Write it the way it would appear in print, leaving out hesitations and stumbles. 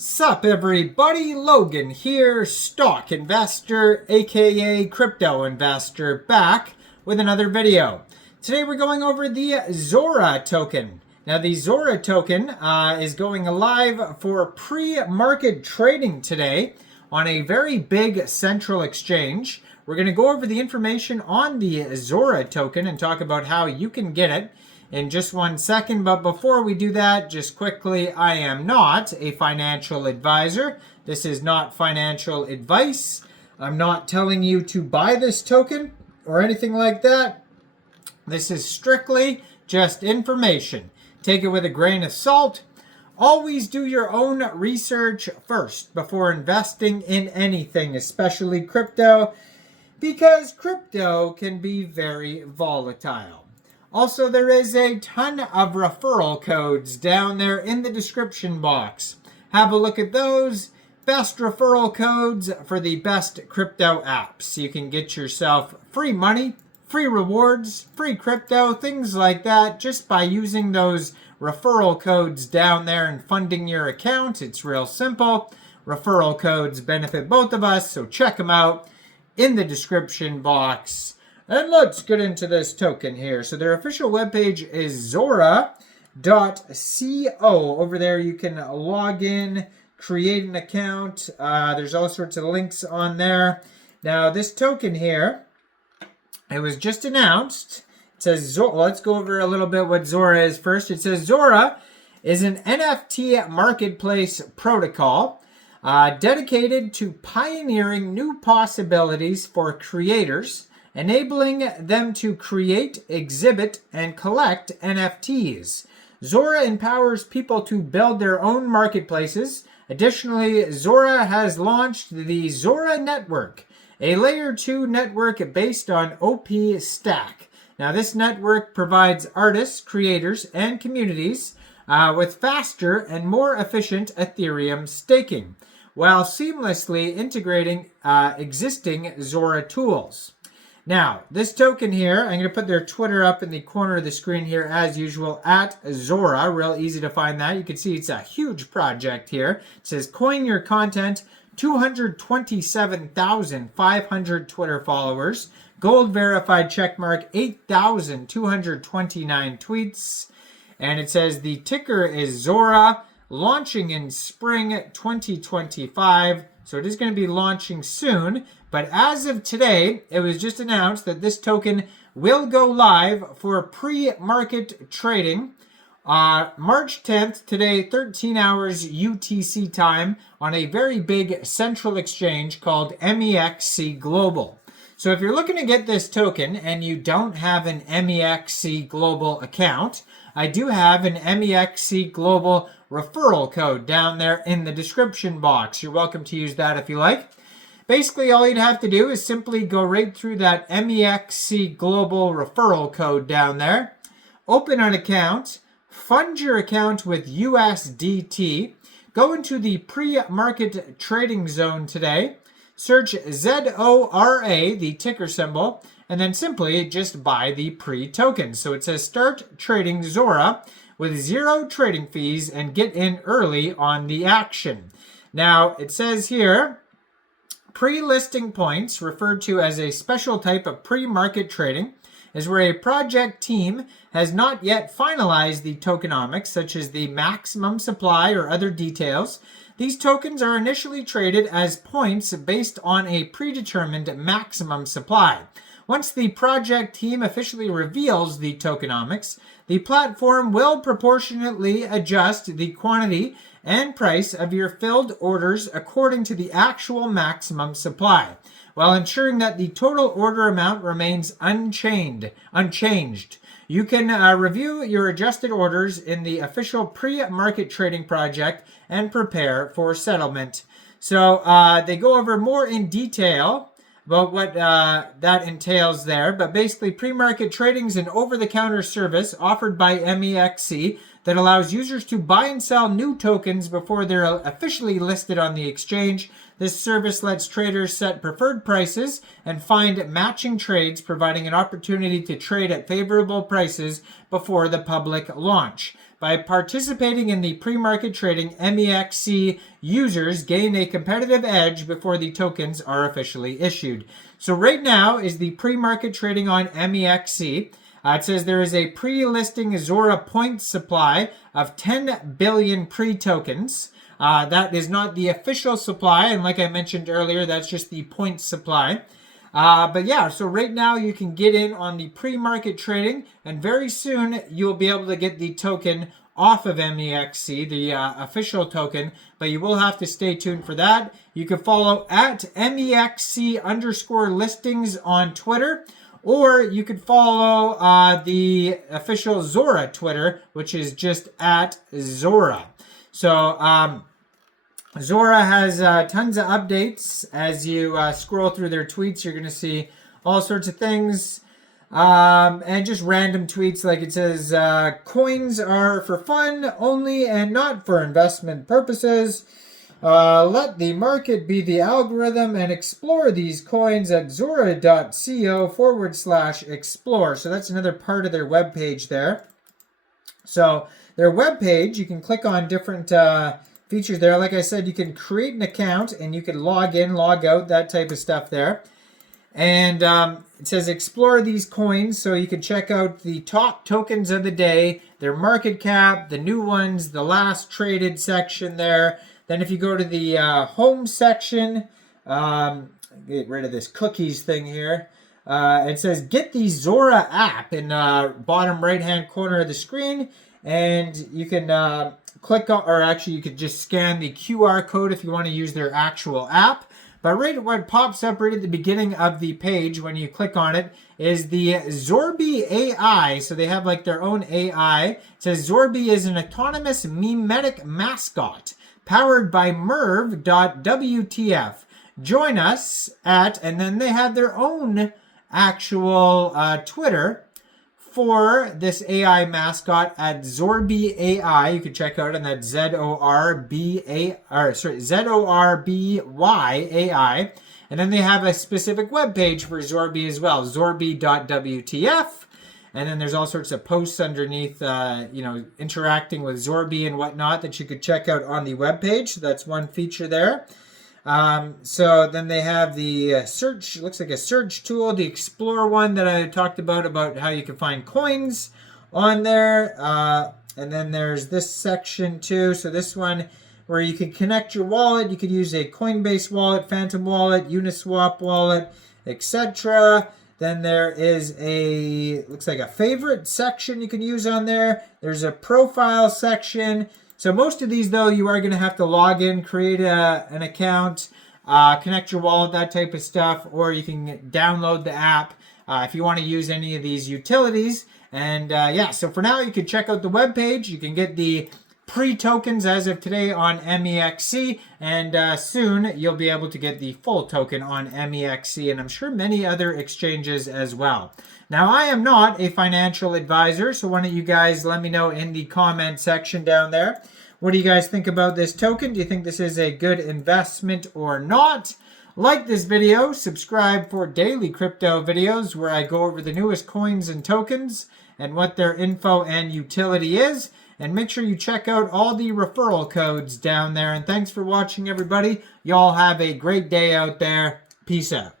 Sup everybody, Logan here, stock investor aka crypto investor, back with another video. Today we're going over the Zora token. Now the Zora token is going live for pre-market trading today on a very big central exchange. We're going to go over the information on the Zora token and talk about how you can get it in just 1 second. But before we do that, just quickly, I am not a financial advisor. This is not financial advice. I'm not telling you to buy this token or anything like that. This is strictly just information. Take it with a grain of salt. Always do your own research first before investing in anything, especially crypto, because crypto can be very volatile. Also, there is a ton of referral codes down there in the description box. Have a look at those. Best referral codes for the best crypto apps. You can get yourself free money, free rewards, free crypto, things like that, just by using those referral codes down there and funding your account. It's real simple. Referral codes benefit both of us, so check them out in the description box. And let's get into this token here. So their official webpage is Zora.co. Over there you can log in, create an account. There's all sorts of links on there. Now this token here, it was just announced. It says Zora. Let's go over a little bit what Zora is first. It says Zora is an NFT marketplace protocol dedicated to pioneering new possibilities for creators, enabling them to create, exhibit, and collect NFTs. Zora empowers people to build their own marketplaces. Additionally, Zora has launched the Zora Network, a Layer 2 network based on OP Stack. Now, this network provides artists, creators, and communities with faster and more efficient Ethereum staking, while seamlessly integrating existing Zora tools. Now, this token here, I'm going to put their Twitter up in the corner of the screen here as usual, at Zora. Real easy to find that. You can see it's a huge project here. It says, coin your content, 227,500 Twitter followers, gold verified checkmark, 8,229 tweets. And it says the ticker is Zora, launching in spring 2025. So it is going to be launching soon. But as of today, it was just announced that this token will go live for pre-market trading March 10th, today, 13 hours UTC time, on a very big central exchange called Mexc Global. So if you're looking to get this token and you don't have an Mexc Global account, I do have an Mexc Global referral code down there in the description box. You're welcome to use that if you like. Basically, all you'd have to do is simply go right through that Mexc Global referral code down there, open an account, fund your account with USDT, go into the pre-market trading zone today, search ZORA, the ticker symbol, and then simply just buy the pre-token. So it says start trading Zora with 0 trading fees and get in early on the action. Now, it says here, pre-listing points, referred to as a special type of pre-market trading, is where a project team has not yet finalized the tokenomics, such as the maximum supply or other details. These tokens are initially traded as points based on a predetermined maximum supply. Once the project team officially reveals the tokenomics, the platform will proportionately adjust the quantity and price of your filled orders according to the actual maximum supply, while ensuring that the total order amount remains unchanged. You can review your adjusted orders in the official pre-market trading project and prepare for settlement. So they go over more in detail about what that entails there. But basically, pre-market trading is an over-the-counter service offered by Mexc that allows users to buy and sell new tokens before they're officially listed on the exchange. This service lets traders set preferred prices and find matching trades, providing an opportunity to trade at favorable prices before the public launch. By participating in the pre-market trading, MEXC users gain a competitive edge before the tokens are officially issued. So right now is the pre-market trading on MEXC. It says there is a pre-listing Zora point supply of 10 billion pre-tokens. That is not the official supply, and like I mentioned earlier, that's just the point supply. But yeah, so right now you can get in on the pre-market trading, and very soon you'll be able to get the token off of MEXC, the official token, but you will have to stay tuned for that. You can follow at MEXC_listings on Twitter, or you could follow the official Zora Twitter, which is just at Zora. So Zora has tons of updates. As you scroll through their tweets, you're going to see all sorts of things. And just random tweets, like it says, coins are for fun only and not for investment purposes. Let the market be the algorithm and explore these coins at zora.co/explore. So that's another part of their webpage there. So their webpage, you can click on different features there. Like I said, you can create an account and you can log in, log out, that type of stuff there. And it says explore these coins, so you can check out the top tokens of the day, their market cap, the new ones, the last traded section there. Then if you go to the home section, get rid of this cookies thing here. It says get the Zora app in the bottom right hand corner of the screen, and you can click on, or actually you could just scan the QR code if you want to use their actual app. But right what pops up right at the beginning of the page when you click on it is the Zorbi AI. So they have like their own AI. It says Zorbi is an autonomous memetic mascot powered by Merv.wtf. Join us at, and then they have their own actual Twitter for this AI mascot at Zorbi AI. You can check out, and that's Zorby AI. And then they have a specific webpage for Zorbi as well, Zorbi.wtf. And then there's all sorts of posts underneath, interacting with Zorbi and whatnot that you could check out on the webpage. So that's one feature there. So then they have the search, looks like a search tool, the Explore one that I talked about how you can find coins on there. And then there's this section too. So this one where you can connect your wallet. You could use a Coinbase wallet, Phantom wallet, Uniswap wallet, etc. Then there is looks like a favorite section you can use on there. There's a profile section. So most of these, though, you are going to have to log in, create an account, connect your wallet, that type of stuff, or you can download the app if you want to use any of these utilities. And so for now, you can check out the webpage. You can get the pre-tokens as of today on MEXC, and soon you'll be able to get the full token on MEXC, and I'm sure many other exchanges as well. Now, I am not a financial advisor, so why don't you guys let me know in the comment section down there. What do you guys think about this token? Do you think this is a good investment or not? Like this video, subscribe for daily crypto videos where I go over the newest coins and tokens and what their info and utility is. And make sure you check out all the referral codes down there. And thanks for watching, everybody. Y'all have a great day out there. Peace out.